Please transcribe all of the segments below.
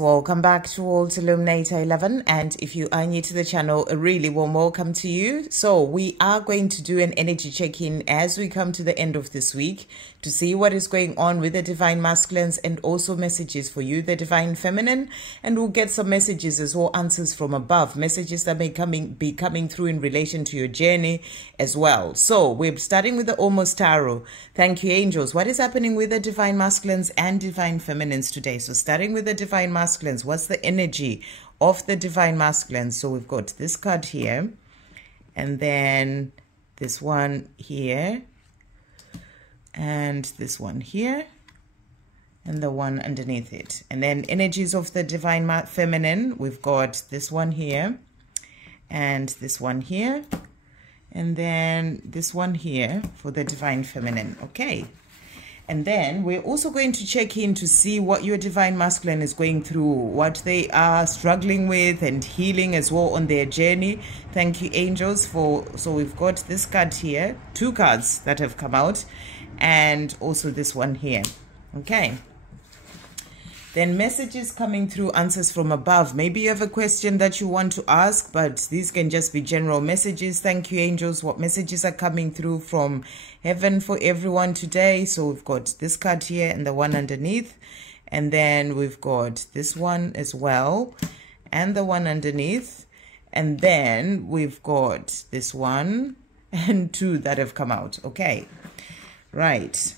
Welcome back to World Illuminator 11, and if you are new to the channel, a really warm welcome to you. So we are going to do an energy check-in as we come to the end of this week to see what is going on with the Divine Masculines and also messages for you, the Divine Feminine, and we'll get some messages as well, answers from above, messages that may be coming through in relation to your journey as well. So we're starting with the Almost Tarot. Thank you, angels. What is happening with the Divine Masculines and Divine Feminines today? So starting with the Divine Masculines, what's the energy of the Divine Masculines? So we've got this card here, and then this one here, and this one here, and the one underneath it. And then energies of the Divine Feminine, we've got this one here, and this one here, and then this one here for the Divine Feminine. Okay. And then we're also going to check in to see what your Divine Masculine is going through, what they are struggling with and healing as well on their journey. Thank you, angels. So we've got this card here, two cards that have come out, and also this one here. Okay. Then messages coming through, answers from above. Maybe you have a question that you want to ask, but these can just be general messages. Thank you, angels. What messages are coming through from heaven for everyone today? So we've got this card here and the one underneath. And then we've got this one as well and the one underneath. And then we've got this one and two that have come out. Okay. Right.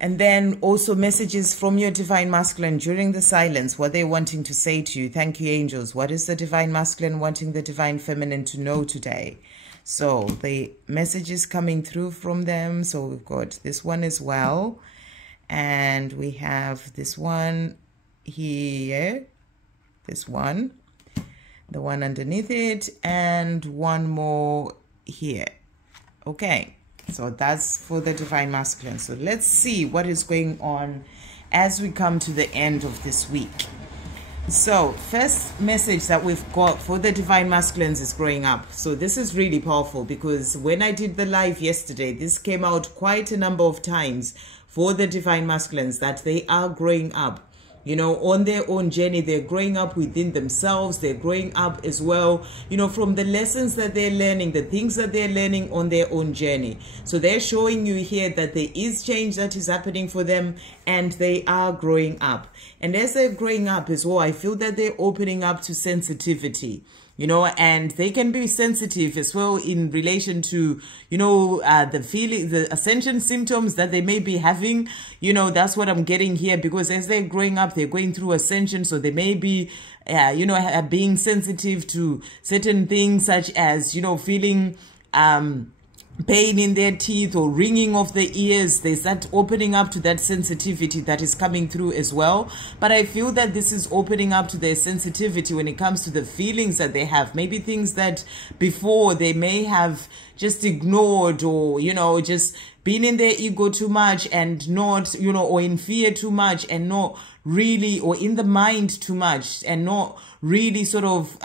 And then also messages from your Divine Masculine during the silence, what they're wanting to say to you. Thank you, angels. What is the Divine Masculine wanting the Divine Feminine to know today? So the messages coming through from them. So we've got this one as well. And we have this one here, this one, the one underneath it, and one more here. Okay. So that's for the Divine Masculine. So let's see what is going on as we come to the end of this week. So first message that we've got for the Divine Masculines is growing up. So this is really powerful because when I did the live yesterday, this came out quite a number of times for the Divine Masculines, that they are growing up. You know, on their own journey, they're growing up within themselves. They're growing up as well, you know, from the lessons that they're learning, the things that they're learning on their own journey. So they're showing you here that there is change that is happening for them and they are growing up. And as they're growing up as well, I feel that they're opening up to sensitivity. You know, and they can be sensitive as well in relation to, you know, the feeling, the ascension symptoms that they may be having. You know, that's what I'm getting here, because as they're growing up, they're going through ascension. So they may be, you know, being sensitive to certain things such as, you know, feeling, pain in their teeth or ringing of the ears. They start opening up to that sensitivity that is coming through as well. But I feel that this is opening up to their sensitivity when it comes to the feelings that they have. Maybe things that before they may have just ignored, or, you know, just been in their ego too much and not, you know, or in fear too much and not really, or in the mind too much and not really sort of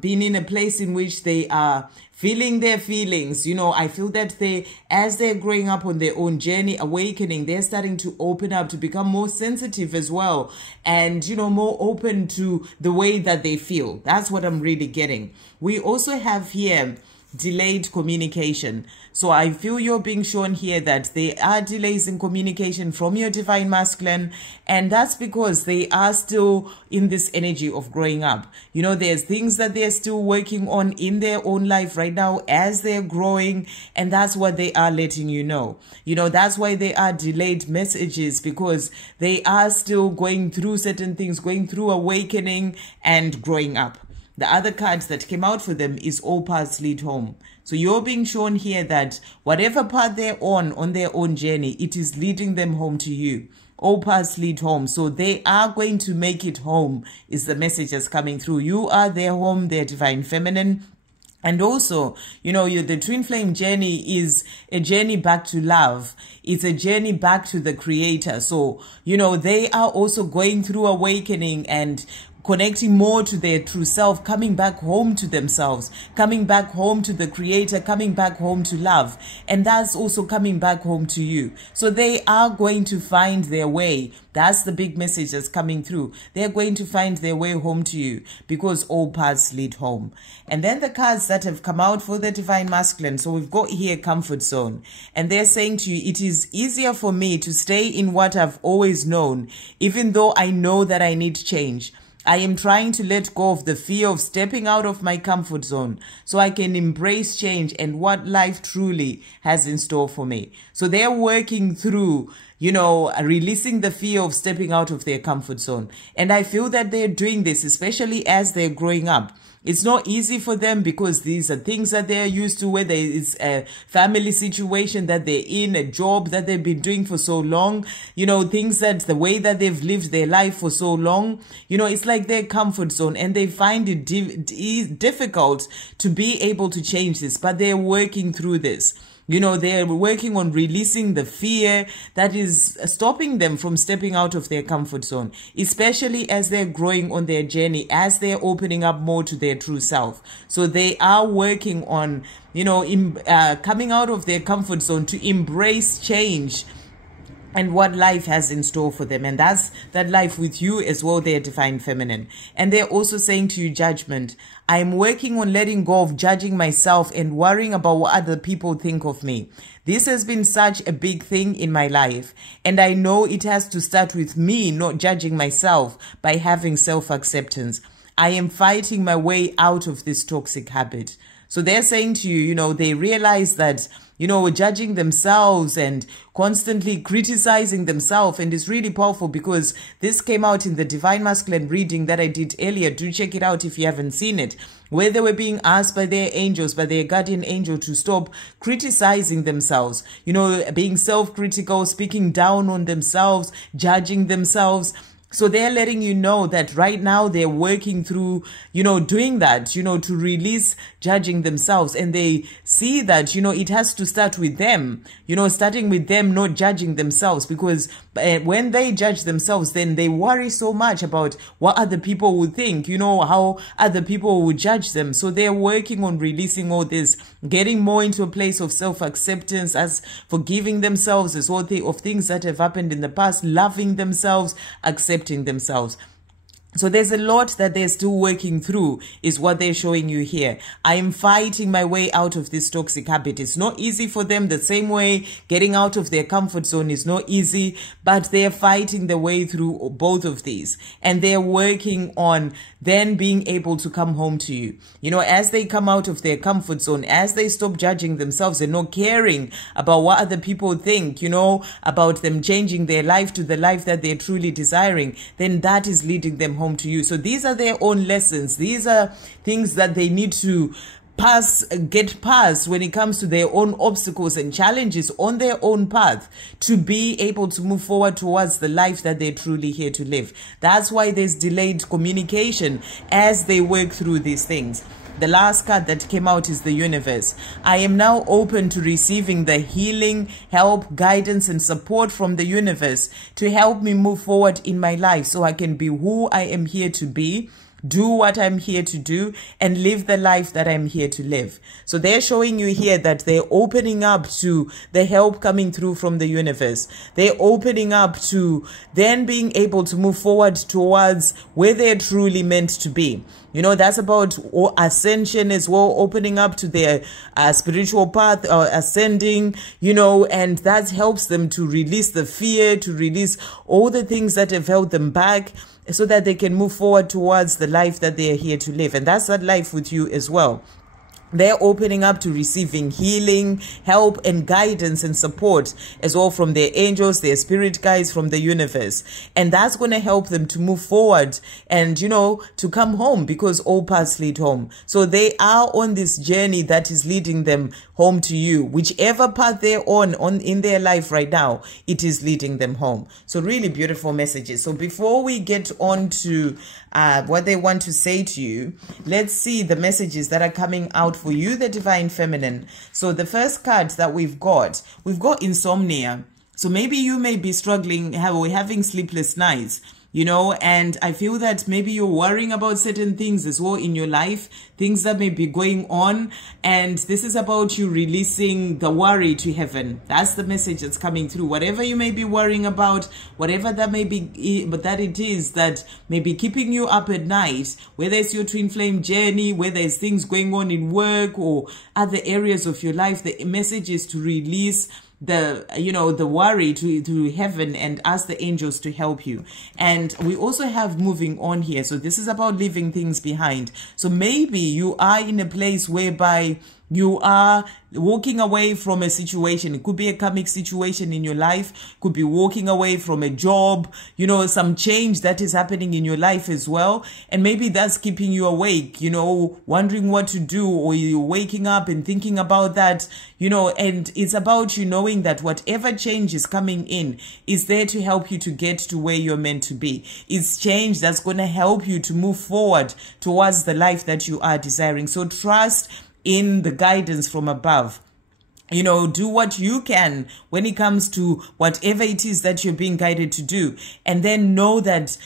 being in a place in which they are feeling their feelings. You know, I feel that they, as they're growing up on their own journey, awakening, they're starting to open up, to become more sensitive as well. And, you know, more open to the way that they feel. That's what I'm really getting. We also have here delayed communication. So I feel you're being shown here that there are delays in communication from your Divine Masculine, and that's because they are still in this energy of growing up. You know, there's things that they're still working on in their own life right now as they're growing, and that's what they are letting you know. You know, that's why they are delayed messages, because they are still going through certain things, going through awakening and growing up. The other cards that came out for them is all paths lead home. So you're being shown here that whatever path they're on their own journey, it is leading them home to you. All paths lead home. So they are going to make it home is the message that's coming through. You are their home, their Divine Feminine. And also, you know, the twin flame journey is a journey back to love. It's a journey back to the Creator. So, you know, they are also going through awakening and connecting more to their true self, coming back home to themselves, coming back home to the Creator, coming back home to love. And that's also coming back home to you. So they are going to find their way. That's the big message that's coming through. They're going to find their way home to you because all paths lead home. And then the cards that have come out for the Divine Masculine. So we've got here comfort zone. And they're saying to you, it is easier for me to stay in what I've always known, even though I know that I need change. I am trying to let go of the fear of stepping out of my comfort zone so I can embrace change and what life truly has in store for me. So they're working through, releasing the fear of stepping out of their comfort zone. And I feel that they're doing this, especially as they're growing up. It's not easy for them because these are things that they're used to, whether it's a family situation that they're in, a job that they've been doing for so long, things that the way that they've lived their life for so long, it's like their comfort zone, and they find it difficult to be able to change this, but they're working through this. They're working on releasing the fear that is stopping them from stepping out of their comfort zone, especially as they're growing on their journey, as they're opening up more to their true self. So they are working on, coming out of their comfort zone to embrace change and what life has in store for them. And that's that life with you as well, their Divine Feminine. And they're also saying to you, judgment. I am working on letting go of judging myself and worrying about what other people think of me. This has been such a big thing in my life. And I know it has to start with me not judging myself by having self-acceptance. I am fighting my way out of this toxic habit. So they're saying to you, they realize that, judging themselves and constantly criticizing themselves. And it's really powerful because this came out in the Divine Masculine reading that I did earlier. Do check it out if you haven't seen it, where they were being asked by their angels, by their guardian angel, to stop criticizing themselves, being self-critical, speaking down on themselves, judging themselves. So they're letting you know that right now they're working through, doing that, to release judging themselves. And they see that, it has to start with them, starting with them not judging themselves, because when they judge themselves, then they worry so much about what other people would think, how other people would judge them. So they're working on releasing all this, getting more into a place of self-acceptance, as forgiving themselves as well of things that have happened in the past, loving themselves, accepting themselves. So there's a lot that they're still working through, is what they're showing you here. I am fighting my way out of this toxic habit. It's not easy for them, the same way getting out of their comfort zone is not easy, but they're fighting their way through both of these. And they're working on then being able to come home to you. As they come out of their comfort zone, as they stop judging themselves and not caring about what other people think, about them changing their life to the life that they're truly desiring, then that is leading them home to you. So these are their own lessons. These are things that they need to get past when it comes to their own obstacles and challenges on their own path, to be able to move forward towards the life that they're truly here to live. That's why there's delayed communication as they work through these things. The last card that came out is the Universe. I am now open to receiving the healing, help, guidance, and support from the universe to help me move forward in my life so I can be who I am here to be, do what I'm here to do, and live the life that I'm here to live. So they're showing you here that they're opening up to the help coming through from the universe. They're opening up to then being able to move forward towards where they're truly meant to be. That's about ascension as well, opening up to their spiritual path, ascending, and that helps them to release the fear, to release all the things that have held them back, so that they can move forward towards the life that they are here to live. And that's that life with you as well. They're opening up to receiving healing, help, and guidance and support as well from their angels, their spirit guides from the universe. And that's going to help them to move forward and, to come home, because all paths lead home. So they are on this journey that is leading them home to you. Whichever path they're on in their life right now, it is leading them home. So really beautiful messages. So before we get on to what they want to say to you, let's see the messages that are coming out for you, the Divine Feminine. So the first card that we've got insomnia. So maybe you may be struggling, having sleepless nights. and I feel that maybe you're worrying about certain things as well in your life, things that may be going on, and this is about you releasing the worry to heaven. That's the message that's coming through. Whatever you may be worrying about, whatever that may be, but that it is that may be keeping you up at night, whether it's your twin flame journey, whether it's things going on in work or other areas of your life, the message is to release the worry to heaven and ask the angels to help you. And we also have moving on here. So this is about leaving things behind. So maybe you are in a place whereby you are walking away from a situation. It could be a karmic situation in your life, could be walking away from a job, some change that is happening in your life as well. And maybe that's keeping you awake, wondering what to do, or you're waking up and thinking about that, and it's about you knowing that whatever change is coming in is there to help you to get to where you're meant to be. It's change that's going to help you to move forward towards the life that you are desiring. So trust in the guidance from above. Do what you can when it comes to whatever it is that you're being guided to do. And then know that,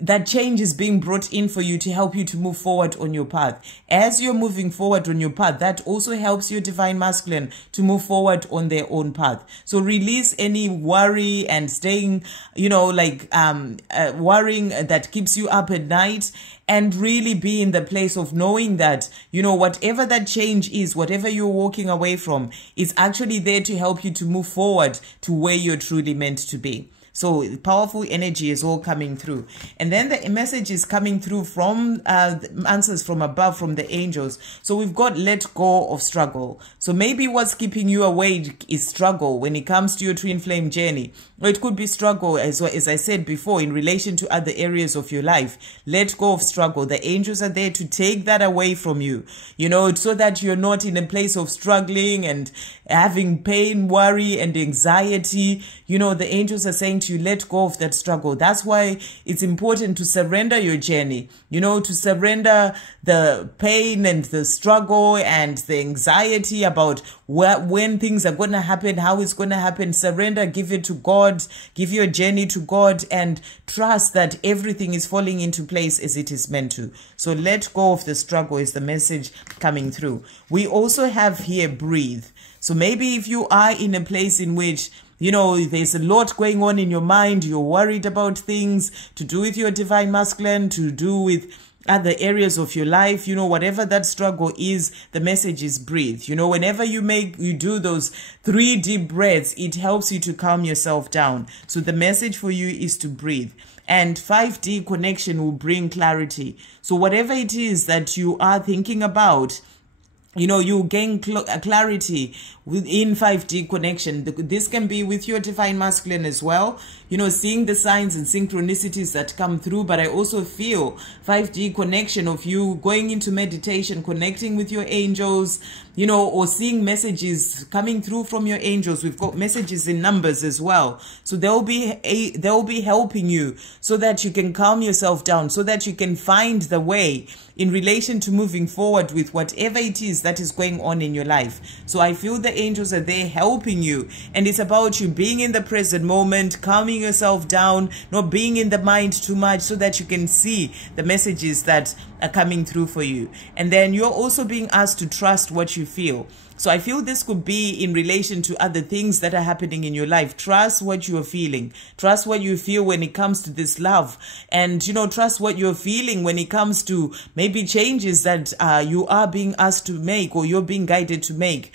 that change is being brought in for you to help you to move forward on your path. As you're moving forward on your path, that also helps your divine masculine to move forward on their own path. So release any worry and staying, worrying that keeps you up at night, and really be in the place of knowing that, whatever that change is, whatever you're walking away from, is actually there to help you to move forward to where you're truly meant to be. So powerful energy is all coming through. And then the message is coming through from answers from above, from the angels. So we've got let go of struggle. So maybe what's keeping you awake is struggle when it comes to your twin flame journey. Or it could be struggle, as I said before, in relation to other areas of your life. Let go of struggle. The angels are there to take that away from you, so that you're not in a place of struggling and having pain, worry, and anxiety. The angels are saying to you, let go of that struggle. That's why it's important to surrender your journey, to surrender the pain and the struggle and the anxiety about when things are going to happen, how it's going to happen. Surrender, give it to God, give your journey to God, and trust that everything is falling into place as it is meant to. So let go of the struggle is the message coming through. We also have here breathe. So maybe if you are in a place in which there's a lot going on in your mind, you're worried about things to do with your divine masculine, to do with other areas of your life, whatever that struggle is, the message is breathe. Whenever you do those 3 deep breaths, it helps you to calm yourself down. So the message for you is to breathe. And 5D connection will bring clarity. So whatever it is that you are thinking about, you gain clarity within 5D connection. This can be with your divine masculine as well, seeing the signs and synchronicities that come through. But I also feel 5D connection of you going into meditation, connecting with your angels, or seeing messages coming through from your angels. We've got messages in numbers as well. So they'll be helping you so that you can calm yourself down, so that you can find the way in relation to moving forward with whatever it is that is going on in your life. So I feel the angels are there helping you, and it's about you being in the present moment, calming yourself down, not being in the mind too much, so that you can see the messages that are coming through for you. And then you're also being asked to trust what you feel. So I feel this could be in relation to other things that are happening in your life. Trust what you are feeling. Trust what you feel when it comes to this love. And, trust what you're feeling when it comes to maybe changes that you are being asked to make, or you're being guided to make.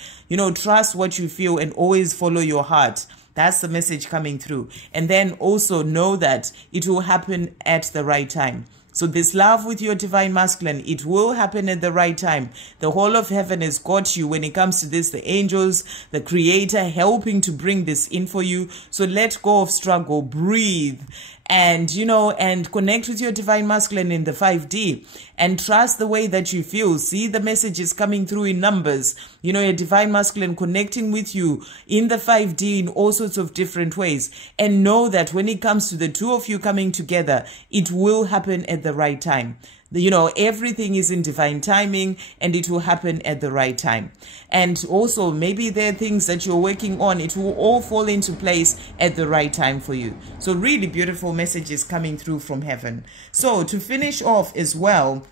Trust what you feel and always follow your heart. That's the message coming through. And then also know that it will happen at the right time. So this love with your divine masculine, it will happen at the right time. The whole of heaven has got you when it comes to this. The angels, the creator helping to bring this in for you. So let go of struggle, breathe, and, and connect with your divine masculine in the 5D, and trust the way that you feel. See the messages coming through in numbers, your divine masculine connecting with you in the 5D in all sorts of different ways. And know that when it comes to the two of you coming together, it will happen at the right time. You know, everything is in divine timing and it will happen at the right time. And also, maybe there are things that you're working on. It will all fall into place at the right time for you. So really beautiful messages coming through from heaven. So to finish off as well,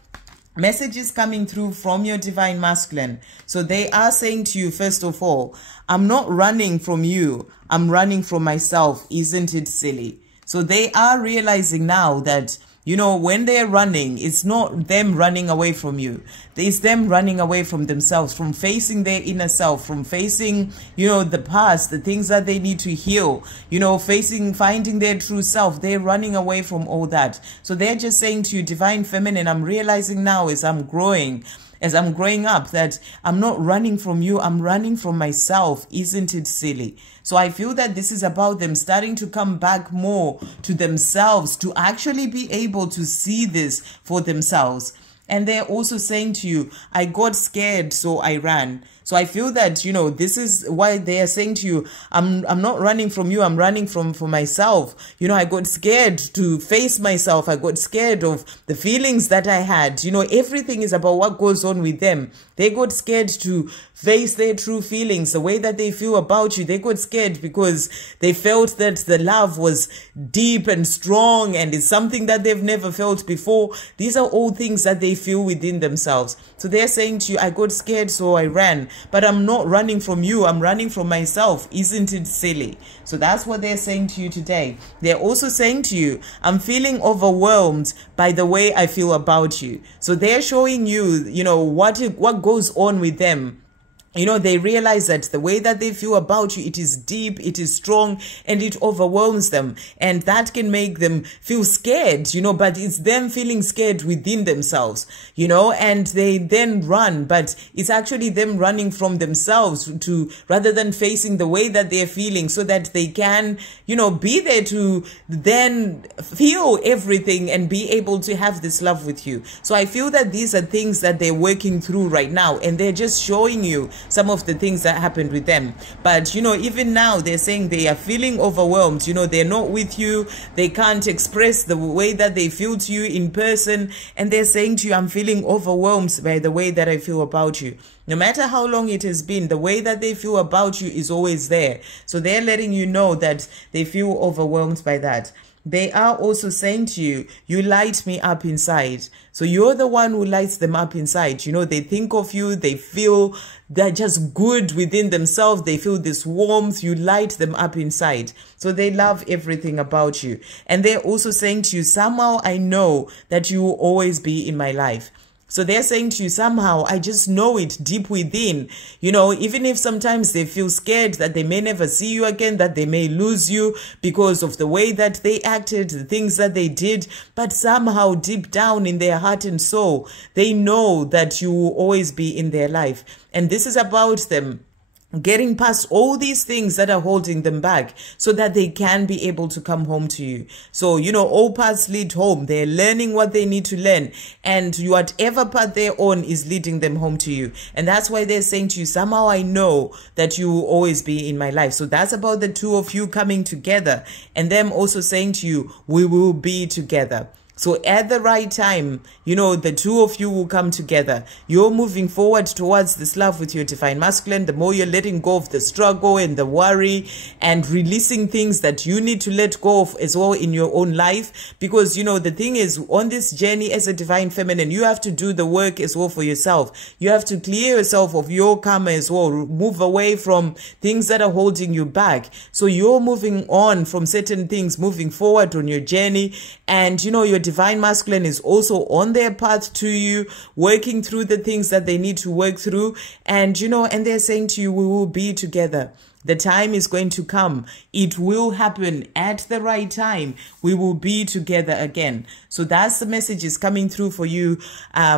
messages coming through from your divine masculine. So they are saying to you, first of all, I'm not running from you. I'm running from myself. Isn't it silly? So they are realizing now that, you know, when they're running, it's not them running away from you. It's them running away from themselves, from facing their inner self, from facing, you know, the past, the things that they need to heal, you know, finding their true self. They're running away from all that. So they're just saying to you, divine feminine, I'm realizing now as I'm growing up, that I'm not running from you, I'm running from myself. Isn't it silly? So I feel that this is about them starting to come back more to themselves, to actually be able to see this for themselves. And they're also saying to you, I got scared, so I ran. So I feel that, you know, this is why they are saying to you, I'm not running from you, I'm running from myself. You know, I got scared to face myself. I got scared of the feelings that I had. You know, everything is about what goes on with them. They got scared to face their true feelings, the way that they feel about you. They got scared because they felt that the love was deep and strong and it's something that they've never felt before. These are all things that they feel within themselves. So they're saying to you, I got scared, so I ran. But I'm not running from you, I'm running from myself. Isn't it silly? So that's what they're saying to you today. They're also saying to you, I'm feeling overwhelmed by the way I feel about you. So they're showing you, you know, what goes on with them. You know, they realize that the way that they feel about you, it is deep, it is strong, and it overwhelms them. And that can make them feel scared, you know, but it's them feeling scared within themselves, you know, and they then run, but it's actually them running from themselves rather than facing the way that they're feeling, so that they can, you know, be there to then feel everything and be able to have this love with you. So I feel that these are things that they're working through right now, and they're just showing you some of the things that happened with them. But, you know, even now they're saying they are feeling overwhelmed. You know, they're not with you. They can't express the way that they feel to you in person. And they're saying to you, I'm feeling overwhelmed by the way that I feel about you. No matter how long it has been, the way that they feel about you is always there. So they're letting you know that they feel overwhelmed by that. They are also saying to you, you light me up inside. So you're the one who lights them up inside. You know, they think of you, they feel they're just good within themselves. They feel this warmth, you light them up inside. So they love everything about you. And they're also saying to you, somehow I know that you will always be in my life. So they're saying to you, somehow, I just know it deep within, you know, even if sometimes they feel scared that they may never see you again, that they may lose you because of the way that they acted, the things that they did. But somehow deep down in their heart and soul, they know that you will always be in their life. And this is about them getting past all these things that are holding them back so that they can be able to come home to you. So, you know, all paths lead home. They're learning what they need to learn, and whatever path they're on is leading them home to you. And that's why they're saying to you, somehow I know that you will always be in my life. So that's about the two of you coming together, and them also saying to you, we will be together. So at the right time, you know, the two of you will come together. You're moving forward towards this love with your divine masculine. The more you're letting go of the struggle and the worry and releasing things that you need to let go of as well in your own life. Because, you know, the thing is, on this journey as a divine feminine, you have to do the work as well for yourself. You have to clear yourself of your karma as well. Move away from things that are holding you back. So you're moving on from certain things, moving forward on your journey. And, you know, your divine masculine is also on their path to you, working through the things that they need to work through. And, you know, and they're saying to you, we will be together. The time is going to come. It will happen at the right time. We will be together again. So that's the messages coming through for you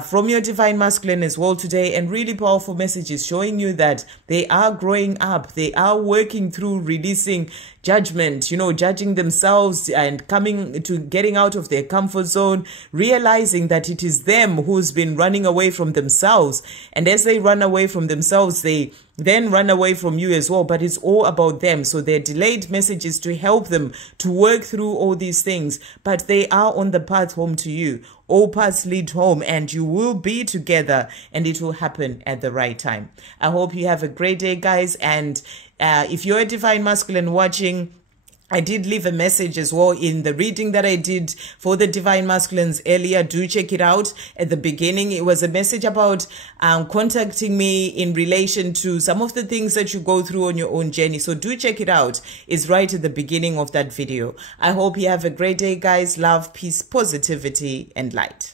from your divine masculine as well today. And really powerful messages showing you that they are growing up. They are working through releasing judgment, you know, judging themselves and coming to getting out of their comfort zone, realizing that it is them who's been running away from themselves. And as they run away from themselves, they then run away from you as well, but it's all about them. So they're delayed messages to help them to work through all these things, but they are on the path home to you. All paths lead home, and you will be together, and it will happen at the right time. I hope you have a great day, guys. And if you're a divine masculine watching, I did leave a message as well in the reading that I did for the divine masculines earlier. Do check it out. At the beginning, it was a message about contacting me in relation to some of the things that you go through on your own journey. So do check it out. It's right at the beginning of that video. I hope you have a great day, guys. Love, peace, positivity, and light.